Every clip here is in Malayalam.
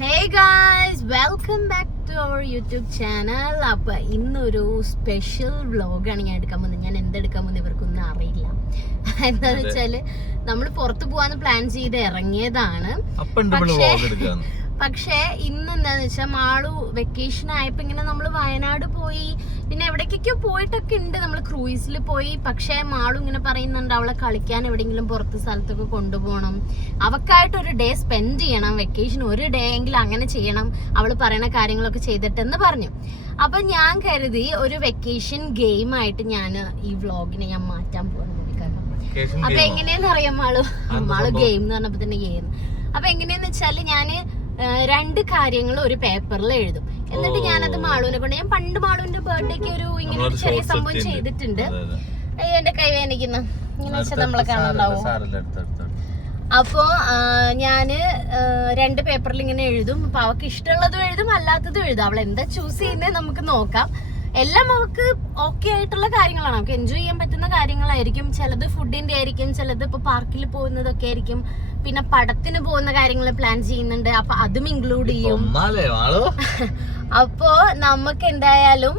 Hey guys, welcome back to our YouTube channel. അപ്പോൾ ഇന്നൊരു സ്പെഷ്യൽ വ്ലോഗാണ് ഞാൻ എടുക്കാൻ പോകുന്നത്. ഞാൻ എന്തെടുക്കാൻ പോകുന്നത് ഇവർക്കൊന്നും അറിയില്ല. എന്താണെന്ന് വെച്ചാല് നമ്മൾ പുറത്തു പോകാന്ന് പ്ലാൻ ചെയ്ത് ഇറങ്ങിയതാണ്. പക്ഷേ ഇന്ന് എന്താന്ന് വെച്ചാൽ മാളു വെക്കേഷൻ ആയപ്പോ ഇങ്ങനെ നമ്മൾ വയനാട് പോയി, പിന്നെ എവിടേക്കൊക്കെ പോയിട്ടൊക്കെ ഉണ്ട്. നമ്മൾ ക്രൂയിസിൽ പോയി. പക്ഷേ മാളു ഇങ്ങനെ പറയുന്നുണ്ട് അവളെ കളിക്കാൻ എവിടെയെങ്കിലും പുറത്ത് സ്ഥലത്തൊക്കെ കൊണ്ടുപോകണം, അവക്കായിട്ടൊരു ഡേ സ്പെൻഡ് ചെയ്യണം, വെക്കേഷൻ ഒരു ഡേ എങ്കിലും അങ്ങനെ ചെയ്യണം, അവള് പറയുന്ന കാര്യങ്ങളൊക്കെ ചെയ്തിട്ടെന്ന് പറഞ്ഞു. അപ്പൊ ഞാൻ കരുതി ഒരു വെക്കേഷൻ ഗെയിം ആയിട്ട് ഞാൻ ഈ വ്ളോഗിനെ ഞാൻ മാറ്റാൻ പോകുന്നു. അപ്പൊ എങ്ങനെയാന്ന് അറിയാം, മാളു ഗെയിം എന്ന് പറഞ്ഞപ്പോ തന്നെ ഗെയിം. അപ്പൊ എങ്ങനെയാന്ന് വെച്ചാല് ഞാന് രണ്ട് കാര്യങ്ങൾ ഒരു പേപ്പറിൽ എഴുതും. എന്നിട്ട് ഞാനത് മാളുവിനെ കൊണ്ട്, ഞാൻ പണ്ട് മാളുവിന്റെ ബർത്ത്ഡേക്ക് ഒരു ഇങ്ങനെ ഒരു ചെറിയ സംഭവം ചെയ്തിട്ടുണ്ട്. എന്റെ കൈ വേദനിക്കുന്ന ഇങ്ങനെ വെച്ചാൽ നമ്മളെ കാണാണ്ടാവും. അപ്പോ ഞാന് രണ്ട് പേപ്പറിൽ ഇങ്ങനെ എഴുതും. അപ്പൊ അവൾക്ക് ഇഷ്ടമുള്ളതും എഴുതും, അല്ലാത്തതും എഴുതും. അവൾ എന്താ ചൂസ് ചെയ്യുന്നത് നമുക്ക് നോക്കാം. എല്ലാം അവൾക്ക് ഓക്കെ ആയിട്ടുള്ള കാര്യങ്ങളാണ്, നമുക്ക് എൻജോയ് ചെയ്യാൻ പറ്റുന്ന കാര്യങ്ങളായിരിക്കും. ചിലത് ഫുഡിന്റെ ആയിരിക്കും, ചിലത് ഇപ്പൊ പാർക്കിൽ പോകുന്നതൊക്കെ ആയിരിക്കും, പിന്നെ പടത്തിന് പോകുന്ന കാര്യങ്ങൾ പ്ലാൻ ചെയ്യുന്നുണ്ട്. അപ്പൊ അതും ഇൻക്ലൂഡ് ചെയ്യും. അപ്പോ നമുക്ക് എന്തായാലും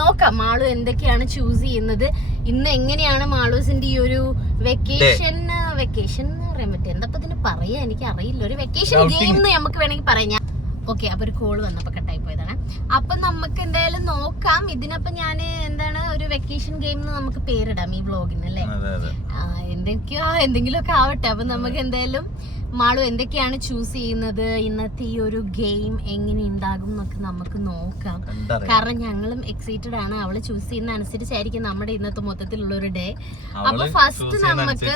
നോക്കാം മാളു എന്തൊക്കെയാണ് ചൂസ് ചെയ്യുന്നത്. ഇന്ന് എങ്ങനെയാണ് മാളൂസിന്റെ ഈ ഒരു വെക്കേഷൻ എന്ന് പറയാൻ പറ്റും, എന്താ ഇതിന് പറയാ എനിക്ക് അറിയില്ല. ഒരു വെക്കേഷൻ ഗെയിം എന്ന് നമുക്ക് വേണമെങ്കിൽ പറയാം. ഓക്കെ, അപ്പൊ ഒരു കോള് വന്നപ്പോ കട്ടായി പോയതാണ്. അപ്പൊ നമുക്ക് എന്തായാലും നോക്കാം. ഇതിനപ്പൊ ഞാൻ എന്താണ് ഒരു വെക്കേഷൻ ഗെയിം എന്ന് നമുക്ക് പേരിടാം ഈ വ്ളോഗിന്, അല്ലേ? എന്തെങ്കിലുമൊക്കെ ആവട്ടെ. അപ്പൊ നമുക്ക് എന്തായാലും മാളു എന്തൊക്കെയാണ് ചൂസ് ചെയ്യുന്നത്, ഇന്നത്തെ ഈ ഒരു ഗെയിം എങ്ങനെ ഉണ്ടാകും എന്നൊക്കെ നമുക്ക് നോക്കാം. കാരണം ഞങ്ങളും എക്സൈറ്റഡ് ആണ്. അവള് ചൂസ് ചെയ്യുന്ന അനുസരിച്ചായിരിക്കും നമ്മുടെ ഇന്നത്തെ മൊത്തത്തിലുള്ള ഒരു ഡേ. അപ്പൊ ഫസ്റ്റ് നമുക്ക്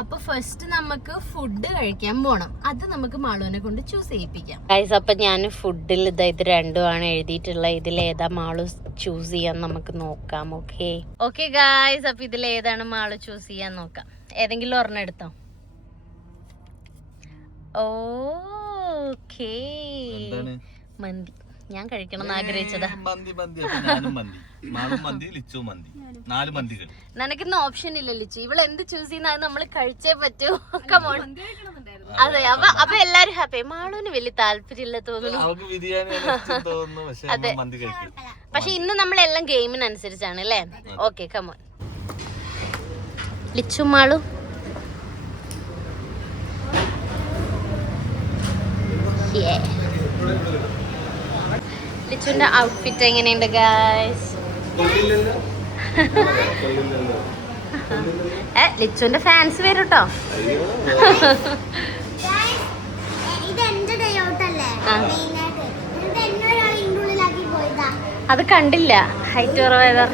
അപ്പൊ ഫസ്റ്റ് നമുക്ക് ഫുഡ് കഴിക്കാൻ പോണം. അത് നമുക്ക് മാളുവിനെ കൊണ്ട് ചൂസ് ചെയ്യിപ്പിക്കാം. ഗൈസ്, അപ്പൊ ഞാൻ ഫുഡിൽ ഇത് രണ്ടുമാണ് എഴുതിയിട്ടുള്ള. ഇതിലേതാ മാളു ചൂസ് ചെയ്യാൻ നമുക്ക് നോക്കാം. ഓക്കെ ഗൈസ്, അപ്പൊ ഇതിലേതാണ് മാളു ചൂസ് ചെയ്യാൻ നോക്കാം. ഏതെങ്കിലും ഒരെണ്ണം എടുത്തോ. ഓക്കേ, മന്തി ഞാൻ കഴിക്കണം എന്ന് ആഗ്രഹിച്ചതാ. നിനക്കിന്ന് ഓപ്ഷൻ ഇല്ല ലിച്ചു. ഇവള് എന്ത് ചൂസ് ചെയ്യുന്ന നമ്മൾ കഴിച്ചേ പറ്റൂ. അതെ, അപ്പൊ എല്ലാരും ഹാപ്പി. മാളുവിന് വലിയ താല്പര്യമില്ല തോന്നുന്നു. അതെ, പക്ഷെ ഇന്ന് നമ്മളെല്ലാം ഗെയിമിനനുസരിച്ചാണ് അല്ലേ? Okay, come on ലിച്ചു Malu. ലിച്ചുന്റെ ഔട്ട്ഫിറ്റ് എങ്ങനെയുണ്ട് ഗൈസ്? ലിച്ചുന്റെ ഫാൻസ് വരും കേട്ടോ. അത് കണ്ടില്ല, ഹൈറ്റ് കുറവായതാ.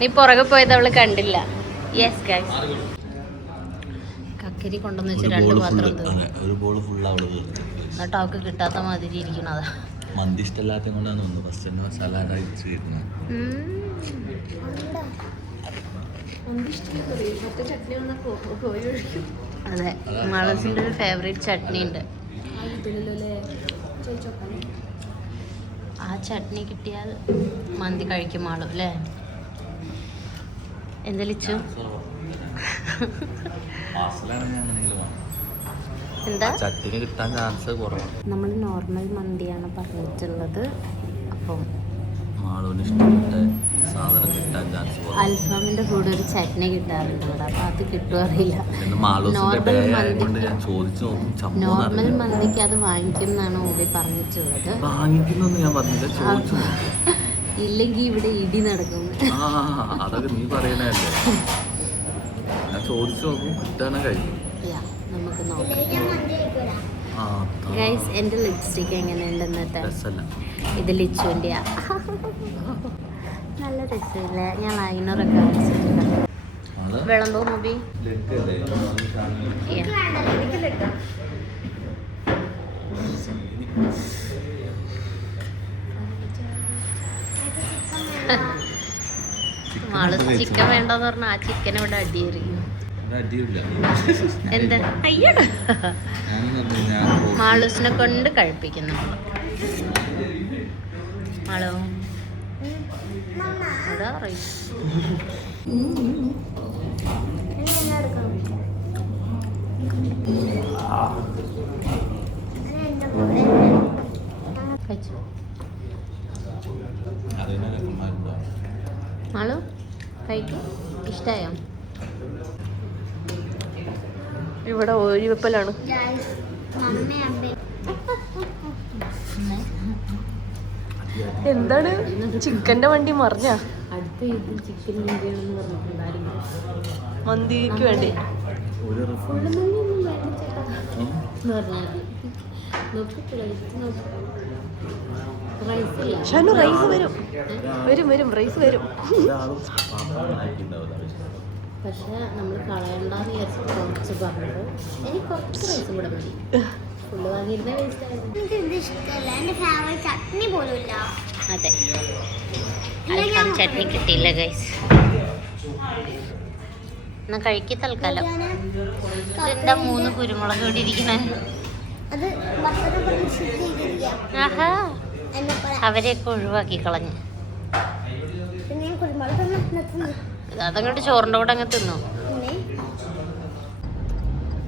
നീ പുറകെ പോയത് അവള് കണ്ടില്ല. യെസ് ഗൈസ്, കക്കരി കൊണ്ടുവന്ന് വെച്ച് രണ്ട് പാത്രം എന്നിട്ട് അവൾക്ക് കിട്ടാത്ത മാതിരി ഇരിക്കണതാ. മന്തി ഇഷ്ടമില്ലാത്ത കൊണ്ടാണ് ഫസ്റ്റ് മസാല അതെ, മാളൂസിന്റെ ഒരു ഫേവറേറ്റ് ചട്നി ഉണ്ട്. ആ ചട്നി കിട്ടിയാൽ മന്തി കഴിക്കും മാളു, അല്ലേ? എന്താ ലിച്ചു? എന്താ ചട്നി കിട്ടാൻ ചാൻസ് കുറവാണ്. നമ്മൾ നോർമൽ മന്തിയാണ് പറഞ്ഞിട്ടുള്ളത്. അപ്പം മാളുവിന് ഇഷ്ടപ്പെട്ട സാധനം കിട്ടാൻ ചാൻസ് കുറവാണ്. അൽഫാമിന്റെ കൂടെ ഒരു ചട്നി കിട്ടാറുണ്ട് ഇവിടെ, അപ്പൊ അത് കിട്ടുമോ അറിയില്ല. നോർമൽ മന്തിക്ക് അത് വാങ്ങിക്കുന്നതാണ് ഓടി പറഞ്ഞിട്ടുള്ളത്. വാങ്ങിക്കുന്നൊന്നും ഞാൻ പറഞ്ഞില്ല, ചോദിച്ചു. ഇല്ലെങ്കിൽ ഇവിടെ ഇടി നടക്കും. അതൊക്കെ നീ പറയണല്ലേ, ഞാൻ ചോദിച്ചു നോക്കും, കിട്ടാനേ കഴിയും. നമുക്ക് നോക്കാം ഗൈസ്. എന്റെ ലിപ്സ്റ്റിക് എങ്ങനെയുണ്ടെന്നത്തെ? ഇത് ലിച്ചുവിന്റെ നല്ല രസമില്ലേ? ഞാൻ ലൈനറൊക്കെ വെച്ചിട്ടുണ്ട്. വിളമ്പോ മൂബി മാള് ചിക്കൻ വേണ്ടെന്ന് പറഞ്ഞാൽ ആ ചിക്കൻ ഇവിടെ അടിയേറിയും. എന്താ അയ്യടാ, മാളൂസിനെ കൊണ്ട് കഴിപ്പിക്കുന്നു. മാളോ അതാ പറയും. മാളു കഴിക്കും. ഇഷ്ടായോ? ഇവിടെ ഒരു വെപ്പലാണ്. എന്താണ് ചിക്കന്റെ വണ്ടി മറിഞ്ഞ? അടുത്ത ഇത് ചിക്കൻ മന്തിയാണെന്ന് പറഞ്ഞിട്ടുണ്ടായിരുന്നു. മന്തിക്ക് വേണ്ടി ഷാനു റൈസ് വരും വരും വരും റൈസ് വരും. പക്ഷെ നമ്മൾ കളയണ്ടെന്ന് വിചാരിച്ചിട്ട് കുറച്ച് പറഞ്ഞത്. എനിക്ക് കുറച്ച് റൈസ് കൂടെ മതി. ഫുള്ള് വാങ്ങിയിരുന്ന വേസ്റ്റ് ആയിരുന്നു. അതെ, അൽഫാം ചട്നി കിട്ടിയില്ല ഗൈസ്. എന്നാ കഴിക്കി തൽക്കാലം. ഇതെന്താ 3 കുരുമുളക് ഇവിടെ ഇരിക്കണേ? ആഹാ, അവരെയൊക്കെ ഒഴിവാക്കി കളഞ്ഞു. അതങ്ങോട്ട് ചോറിൻ്റെ കൂടെ അങ്ങ് തിന്നു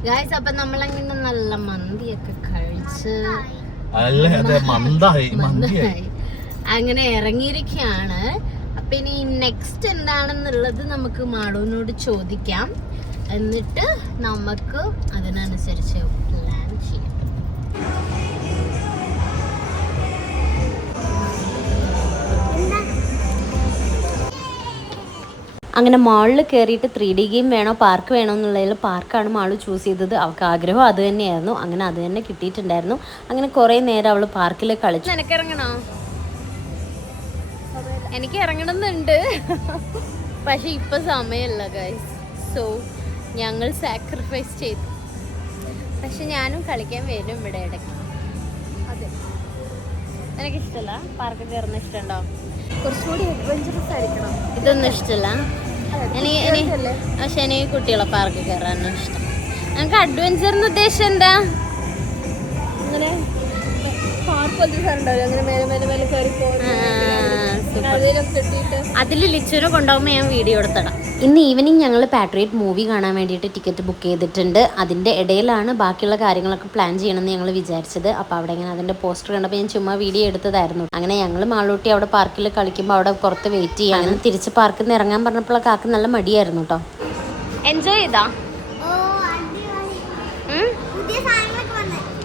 ഗൈസ്. അപ്പൊ നമ്മളങ്ങനെ നല്ല മന്തിയൊക്കെ കഴിച്ച് അങ്ങനെ ഇറങ്ങിയിരിക്കുകയാണ്. അപ്പൊ ഇനി നെക്സ്റ്റ് എന്താണെന്നുള്ളത് നമുക്ക് മാളുവിനോട് ചോദിക്കാം. എന്നിട്ട് നമുക്ക് അതിനനുസരിച്ച് പ്ലാൻ ചെയ്യാം. അങ്ങനെ മാളിൽ കയറിയിട്ട് 3D ഗെയിം വേണോ പാർക്ക് വേണോ എന്നുള്ളതിൽ പാർക്കാണ് മാള് ചൂസ് ചെയ്തത്. അവൾക്ക് ആഗ്രഹം അത് തന്നെയായിരുന്നു. അങ്ങനെ അത് തന്നെ കിട്ടിയിട്ടുണ്ടായിരുന്നു. അങ്ങനെ കുറേ നേരം അവൾ പാർക്കിൽ കളിച്ചു. നിനക്ക് ഇറങ്ങണോ? എനിക്ക് ഇറങ്ങണമെന്നുണ്ട്, പക്ഷെ ഇപ്പൊ സമയമല്ല ഗൈസ്. സോ ഞങ്ങൾ സാക്രിഫൈസ് ചെയ്തു. പക്ഷെ ഞാനും കളിക്കാൻ വരും ഇവിടെ ഇടയ്ക്ക്. അതെ, എനിക്ക് ഇഷ്ടമല്ല പാർക്ക് കയറുന്ന. ഇഷ്ടമുണ്ടോ? കുറച്ചുകൂടി അഡ്വഞ്ചറസ് ആയിരിക്കണം. ഇതൊന്നും ഇഷ്ടമല്ല. പക്ഷെ എനിക്ക് കുട്ടികളെ പാർക്ക് കയറാനും ഇഷ്ടം. നമുക്ക് അഡ്വഞ്ചർ എന്ന് ഉദ്ദേശം എന്താ? അങ്ങനെ പാർക്ക് പോലത്തെ സാധനം ഉണ്ടാവില്ല, അങ്ങനെ മേലെ മേലെ മേലെ കയറി അതിൽ ലിച്ചുവിനെ കൊണ്ടുപോകുമ്പോൾ ഞാൻ വീഡിയോ എടുത്തിടാം. ഇന്ന് ഈവനിങ് ഞങ്ങൾ പാട്രിയറ്റ് മൂവി കാണാൻ വേണ്ടിയിട്ട് ടിക്കറ്റ് ബുക്ക് ചെയ്തിട്ടുണ്ട്. അതിൻ്റെ ഇടയിലാണ് ബാക്കിയുള്ള കാര്യങ്ങളൊക്കെ പ്ലാൻ ചെയ്യണമെന്ന് ഞങ്ങൾ വിചാരിച്ചത്. അപ്പോൾ അവിടെ ഇങ്ങനെ അതിൻ്റെ പോസ്റ്റർ കണ്ടപ്പോൾ ഞാൻ ചുമ്മാ വീഡിയോ എടുത്തതായിരുന്നു. അങ്ങനെ ഞങ്ങൾ മാളൂട്ടി അവിടെ പാർക്കിൽ കളിക്കുമ്പോൾ അവിടെ പുറത്ത് വെയിറ്റ് ചെയ്യാണ്. തിരിച്ച് പാർക്കിൽ നിന്ന് ഇറങ്ങാൻ പറഞ്ഞപ്പോൾ കാക്ക് നല്ല മടിയായിരുന്നു കേട്ടോ. എൻജോയ് ചെയ്താ?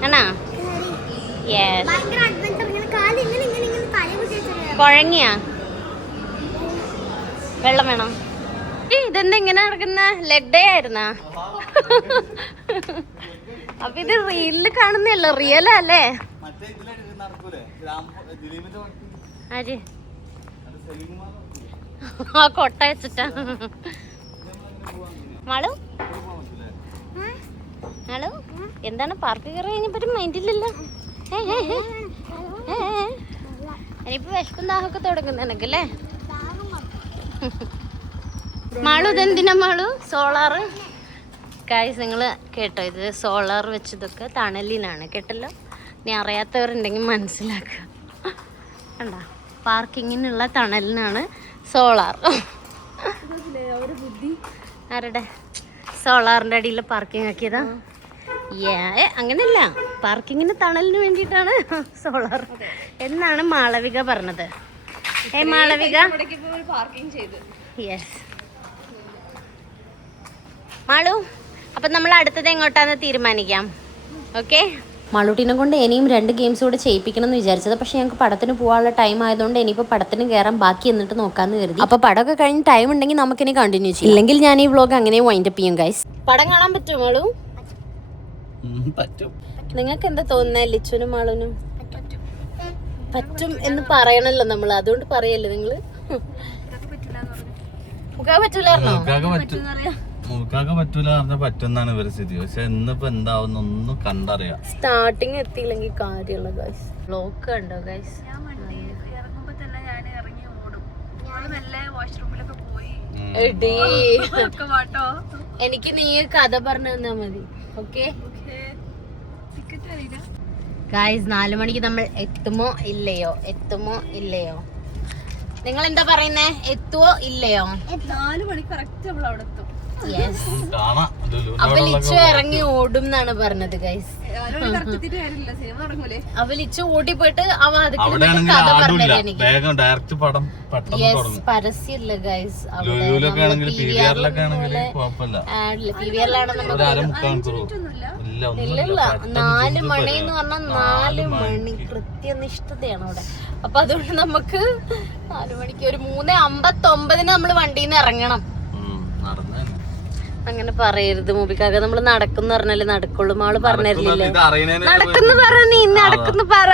ആണോ? കുഴങ്ങിയാ? വെള്ളം വേണം? ഇതെന്താ ഇങ്ങനെ നടക്കുന്ന? ലെഗ് ഡേ ആയിരുന്നാ? അപ്പൊ ഇത് റീലില് കാണുന്നല്ലോ, റിയൽ അല്ലേ? ആര്? ആ കൊട്ട വെച്ചിട്ടാ. മാളു മാളു എന്താണ് പാർക്ക് കയറി കഴിഞ്ഞപ്പറ്റും മൈൻഡില്ലല്ലോ. ഇനിയിപ്പോ വിശപ്പും ദാഹമൊക്കെ തുടങ്ങുന്ന എനക്കല്ലേ? മാളു ഇതെന്തിനാ മാളു? സോളാറ് ഗൈസ്, നിങ്ങൾ കേട്ടോ? ഇത് സോളാർ വെച്ചതൊക്കെ തണലിനാണ് കേട്ടല്ലോ. ഇനി അറിയാത്തവരുണ്ടെങ്കിൽ മനസ്സിലാക്കുക. കണ്ടോ, പാർക്കിങ്ങിനുള്ള തണലിനാണ് സോളാർ. ആരുടെ? സോളാറിൻ്റെ അടിയിൽ പാർക്കിംഗ് ആക്കിയതാ? അങ്ങനെയല്ല, പാർക്കിങ്ങിന് തണലിന് വേണ്ടിയിട്ടാണ് സോളാർ എന്നാണ് മാളവിക പറഞ്ഞത്. മാളവിക, യെസ്. മാളു, അപ്പം നമ്മൾ അടുത്തത് എങ്ങോട്ടാന്ന് തീരുമാനിക്കാം. ഓക്കെ, മാളൂട്ടിനെ കൊണ്ട് ഇനിയും 2 ഗെയിംസ് കൂടെ ചെയ്യിപ്പിക്കണം എന്ന് വിചാരിച്ചത്. പക്ഷെ ഞങ്ങൾക്ക് പടത്തിന് പോകാനുള്ള ടൈം ആയതുകൊണ്ട് ഇനിയിപ്പോൾ പടത്തിന് കയറാൻ ബാക്കി എന്നിട്ട് നോക്കാമെന്ന് കരുതി. അപ്പോൾ പടമൊക്കെ കഴിഞ്ഞ് ടൈം ഉണ്ടെങ്കിൽ നമുക്കിനി കണ്ടിന്യൂ ചെയ്യാം. ഇല്ലെങ്കിൽ ഞാൻ ഈ വ്ലോഗ് അങ്ങനെ വൈൻഡപ്പ് ചെയ്യും ഗൈസ്. പടം കാണാൻ പറ്റുമോ മാളു? നിങ്ങൾക്ക് എന്താ തോന്നുന്നത്? ലിച്ചുനും മാളുനും പറ്റും എന്ന് പറയണല്ലോ നമ്മൾ, അതുകൊണ്ട് പറയല്ലേ നിങ്ങള്? പറ്റുന്നാണ് ഇവരുടെ സ്ഥിതി. പക്ഷെ ഇന്നിപ്പോ എന്താവുന്ന ഒന്നും കണ്ടറിയാം. സ്റ്റാർട്ടിങ് എത്തിയില്ലെങ്കിൽ കാര്യമുള്ള ഗൈസ്. ബ്ലോക്ക് ഉണ്ടോ ഗൈസ്? എനിക്ക് നീ കഥ പറഞ്ഞു തന്നാ മതി. ഓക്കെ ഗൈസ്, 4 മണിക്ക് നമ്മൾ എത്തുമോ ഇല്ലയോ? എത്തുമോ ഇല്ലയോ? നിങ്ങൾ എന്താ പറയുന്നേ? എത്തുവോ ഇല്ലയോ? 4 മണിക്ക് കറക്റ്റ് നമ്മൾ അവിടെ എത്തും. യെസ്. കാണാം അപ്പൊ ലിച്ചു ഇറങ്ങി ഓടും എന്നാണ് പറഞ്ഞത് ഗൈസ്. അപ്പൊ ലിച്ചു ഓടി പോയിട്ട് അവ കഥ പറഞ്ഞത് എനിക്ക്. പരസ്യമില്ല ഗൈസ്. ഇല്ലല്ല 4 മണി എന്ന് പറഞ്ഞാൽ 4 മണി കൃത്യനിഷ്ഠതയാണ് അവിടെ. അപ്പൊ അതുകൊണ്ട് നമുക്ക് 4 മണിക്ക് ഒരു 3:59 നമ്മള് വണ്ടിയിൽ നിന്ന് ഇറങ്ങണം. അങ്ങനെ പറയരുത് മൂബിക്കാക്ക. നമ്മള് നടക്കുന്ന പറഞ്ഞാലേ നടക്കുള്ളൂ. മാള് പറഞ്ഞിരുന്നില്ലേ നടക്കുന്നു പറ, നീ നടക്കുന്നു പറ.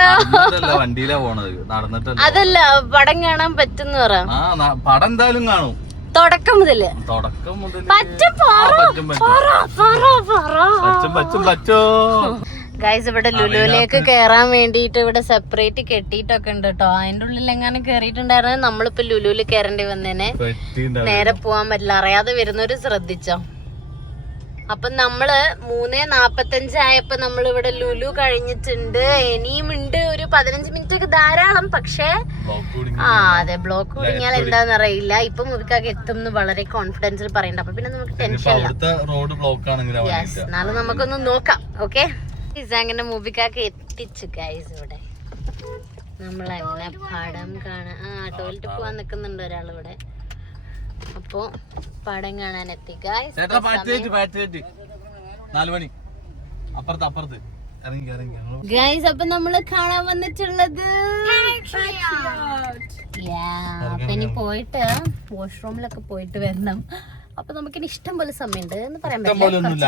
അതല്ല പടം കാണാൻ പറ്റുന്ന പറ. പടം എന്തായാലും കാണും തുടക്കം മുതല് ഗൈസ്. ഇവിടെ ലുലുവിലേക്ക് കേറാൻ വേണ്ടിട്ട് ഇവിടെ സെപ്പറേറ്റ് കെട്ടിയിട്ടൊക്കെ ഉണ്ട് കേട്ടോ. അതിന്റെ ഉള്ളിൽ എങ്ങാനും കേറിയിട്ടുണ്ടായിരുന്നെ നമ്മളിപ്പോ ലുലുവിൽ കേറേണ്ടി വന്നേനെ. നേരെ പോവാൻ പറ്റില്ല. അറിയാതെ വരുന്നവര് ശ്രദ്ധിച്ചോ. അപ്പൊ നമ്മള് 3:45 ആയപ്പോ നമ്മൾ ഇവിടെ ലുലു കഴിഞ്ഞിട്ടുണ്ട്. ഇനിയും ഉണ്ട് ഒരു 15 മിനിറ്റ് ഒക്കെ ധാരാളം. പക്ഷേ അതെ, ബ്ലോക്ക് കുടുങ്ങിയാൽ എന്താന്ന് അറിയില്ല. ഇപ്പൊ മുറിക്കാക്ക് എത്തും എന്ന് വളരെ കോൺഫിഡൻസിൽ പറയണ്ട. അപ്പൊ പിന്നെ നമുക്ക് ടെൻഷൻ ഇല്ല. എന്നാലും നമുക്കൊന്ന് നോക്കാം. ഓക്കെ, അങ്ങനെ മൂവിക്കാക്ക് എത്തിച്ചു ഗൈസ്. ഇവിടെ നമ്മളങ്ങനെ പടം കാണാൻ ടോയ്ലറ്റ് പോവാൻ നിക്കുന്നുണ്ട് ഒരാൾ ഇവിടെ. അപ്പൊ പടം കാണാൻ എത്തി ഗൈസ്. 4 മണി അപ്പുറത്ത് ഗൈസ്. അപ്പൊ നമ്മള് കാണാൻ വന്നിട്ടുള്ളത് അപ്പൊ ഇനി പോയിട്ട് വാഷ്റൂമിലൊക്കെ പോയിട്ട് വരണം. അപ്പൊ നമുക്കിനി ഇഷ്ടം പോലെ സമയമുണ്ട് എന്ന് പറയാൻ പറ്റില്ല.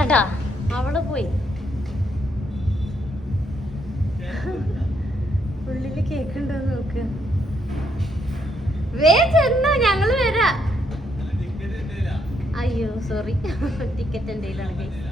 കണ്ടാ അവള് പോയി. ഉള്ളില് കേക്കുണ്ടോ നോക്ക്. ഞങ്ങള് വരാ. അയ്യോ സോറി, ടിക്കറ്റ് എന്തെങ്കിലും ഗൈസ്.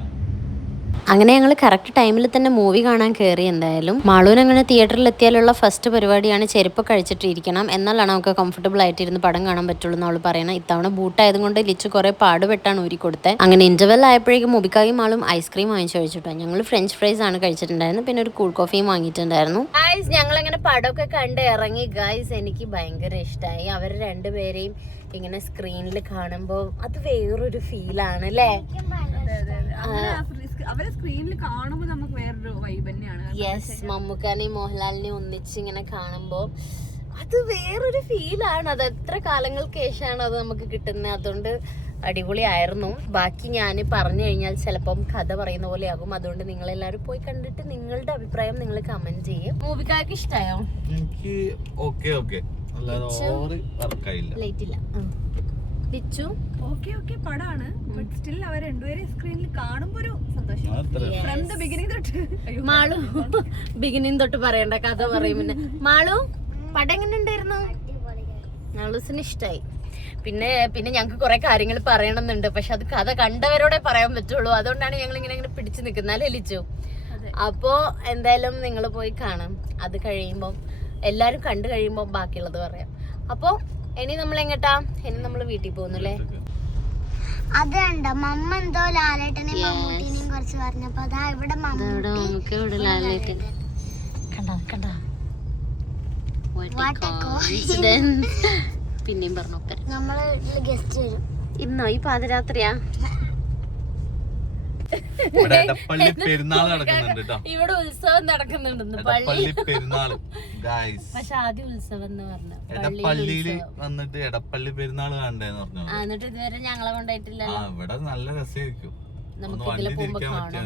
അങ്ങനെ ഞങ്ങൾ കറക്റ്റ് ടൈമിൽ തന്നെ മൂവി കാണാൻ കയറി. എന്തായാലും മാളൂന് അങ്ങനെ തിയേറ്ററിൽ എത്തിയാലുള്ള ഫസ്റ്റ് പരിപാടിയാണ് ചെരുപ്പ് കഴിച്ചിട്ടിരിക്കണം. എന്നാലാണ് നമുക്ക് കംഫർട്ടബിൾ ആയിട്ടിരുന്ന് പടം കാണാൻ പറ്റുള്ളൂ എന്ന് അവൾ പറയണം. ഇത്തവണ ബൂട്ടായതുകൊണ്ട് ലിച്ചു കുറെ പാടുപെട്ടാണ് ഊരി കൊടുത്തത്. അങ്ങനെ ഇന്റർവെൽ ആയപ്പോഴേക്കും മുബിക്കായും മാളും ഐസ്ക്രീം വാങ്ങിച്ചു കഴിച്ചിട്ടോ. ഞങ്ങൾ ഫ്രഞ്ച് ഫ്രൈസ് ആണ് കഴിച്ചിട്ടുണ്ടായിരുന്നു. പിന്നെ ഒരു കൂൾ കോഫിയും വാങ്ങിയിട്ടുണ്ടായിരുന്നു. ഗൈസ് ഞങ്ങൾ അങ്ങനെ പടമൊക്കെ കണ്ട് ഇറങ്ങി ഗൈസ്. എനിക്ക് ഭയങ്കര ഇഷ്ടമായി. അവർ രണ്ടുപേരെയും ഇങ്ങനെ സ്ക്രീനിൽ കാണുമ്പോൾ അത് വേറൊരു ഫീലാണ് അല്ലേ. അവരെ സ്ക്രീനിൽ കാണുമ്പോൾ നമുക്ക് വേറൊരു വൈബ് തന്നെയാണ്. യെസ്, മമ്മൂക്കാനെയും മോഹൻലാലിനെയും ഒന്നിച്ച് ഇങ്ങനെ കാണുമ്പോൾ അത് വേറൊരു ഫീലാണ്. അത് എത്ര കാലങ്ങൾക്ക് ശേഷമാണ് അത് നമുക്ക് കിട്ടുന്നത്. അതുകൊണ്ട് അടിപൊളിയായിരുന്നു. ബാക്കി ഞാൻ പറഞ്ഞു കഴിഞ്ഞാൽ ചിലപ്പം കഥ പറയുന്ന പോലെ ആകും. അതുകൊണ്ട് നിങ്ങൾ എല്ലാവരും പോയി കണ്ടിട്ട് നിങ്ങളുടെ അഭിപ്രായം നിങ്ങൾ കമന്റ് ചെയ്യും. മൂവിക്കാർക്ക് ഇഷ്ടമായോ? എനിക്ക് ലൈറ്റ് ഇല്ല. ലിച്ചു ഓക്കെ പടാണ്. ബട്ട് സ്റ്റിൽ അവർ രണ്ടുപേരെ സ്ക്രീനിൽ കാണുമ്പോ ഒരു സന്തോഷം. ഫ്രം ദ ബിഗിനിങ് തൊട്ട് മാളു ബിഗിനിങ് തൊട്ട് പറയണ്ട, കഥ പറയും. പിന്നെ മാളു പടം എങ്ങനെ ഉണ്ടായിരുന്നു? മാളൂസിന് ഇഷ്ടായി. പിന്നെ ഞങ്ങൾക്ക് കുറെ കാര്യങ്ങൾ പറയണമെന്നുണ്ട്. പക്ഷെ അത് കഥ കണ്ടവരോടെ പറയാൻ പറ്റുള്ളൂ. അതുകൊണ്ടാണ് ഞങ്ങൾ ഇങ്ങനെ പിടിച്ചു നിൽക്കുന്നത്. അല്ലേ ലിച്ചു? അപ്പോ എന്തായാലും നിങ്ങൾ പോയി കാണാം. അത് കഴിയുമ്പോ എല്ലാരും കണ്ടു കഴിയുമ്പോ ബാക്കിയുള്ളത് പറയാം. അപ്പൊ ഇനി നമ്മൾ എങ്ങട്ടാ? ഇനി നമ്മൾ വീട്ടിൽ പോകുന്നു അല്ലേ? അതുണ്ട് മമ്മ എന്തോ ലാലേട്ടനെയും മമ്മൂട്ടിനെയും കുറിച്ച് പറഞ്ഞപ്പോ അതാ ഇവിടെ നമുക്ക് ഇവിടെ ലാലേട്ടൻ കണ്ടാ പിന്നെയും പറഞ്ഞു നമ്മളെ വീട്ടില് ഗസ്റ്റ് വരും. ഇന്നോ ഈ പാതിരാത്രിയാ? ഇവിടെ ഉത്സവം നടക്കുന്നുണ്ടെന്ന് പള്ളി പെരുന്നാൾ. പക്ഷെ ആദ്യം ഉത്സവം എന്ന് പറഞ്ഞു എടപ്പള്ളിയിൽ വന്നിട്ട് എടപ്പള്ളി പെരുന്നാൾ കാണണ്ടേന്ന് പറഞ്ഞു. എന്നിട്ട് ഇതുവരെ ഞങ്ങളെ കൊണ്ടായിട്ടില്ല. ഇവിടെ നല്ല രസമായിരിക്കും. നമുക്ക് ഇതിലെ പോകുമ്പോ കാണാം.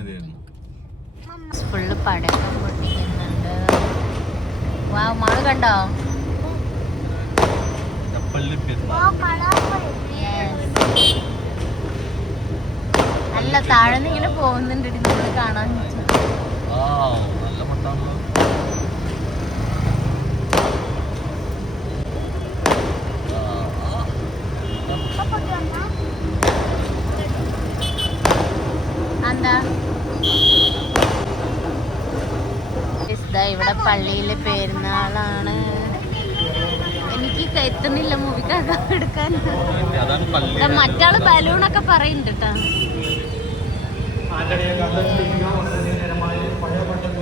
ഫുള്ള് പടക്കം പൊട്ടിക്കുന്നുണ്ട്. വാ മാള് കണ്ടോ? എടപ്പള്ളി പെരുന്നാൾ അല്ല താഴെ ഇങ്ങനെ പോകുന്നുണ്ട് നമ്മള് കാണാൻ. നല്ല മട്ടാണല്ലോ. എന്താ ഇവിടെ പള്ളിയിലെ പെരുന്നാളാണ്. എനിക്ക് എത്തുന്നില്ല മൂവിക്കൊക്കെ എടുക്കാൻ. മറ്റാള് ബലൂണൊക്കെ പറയുന്നുണ്ട് കേട്ടോ.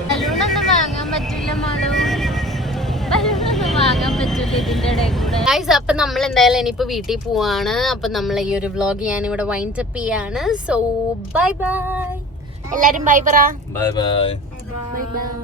ബലൂണൊന്നും വാങ്ങാൻ പറ്റില്ല മാളു. വാങ്ങാൻ പറ്റൂല ഇതിന്റെ ഇടയിൽ കൂടെ. ഗൈസ്, അപ്പൊ നമ്മൾ എന്തായാലും ഇനിയിപ്പോ വീട്ടിൽ പോവാണ്. അപ്പൊ നമ്മൾ ഈ ഒരു വ്ലോഗ് ഞാൻ ഇവിടെ വൈൻഡ് അപ്പ് ചെയ്യാണ്. സോ ബൈ ബൈ എല്ലാരും. ബൈ പറ. Bye bye. Bye bye.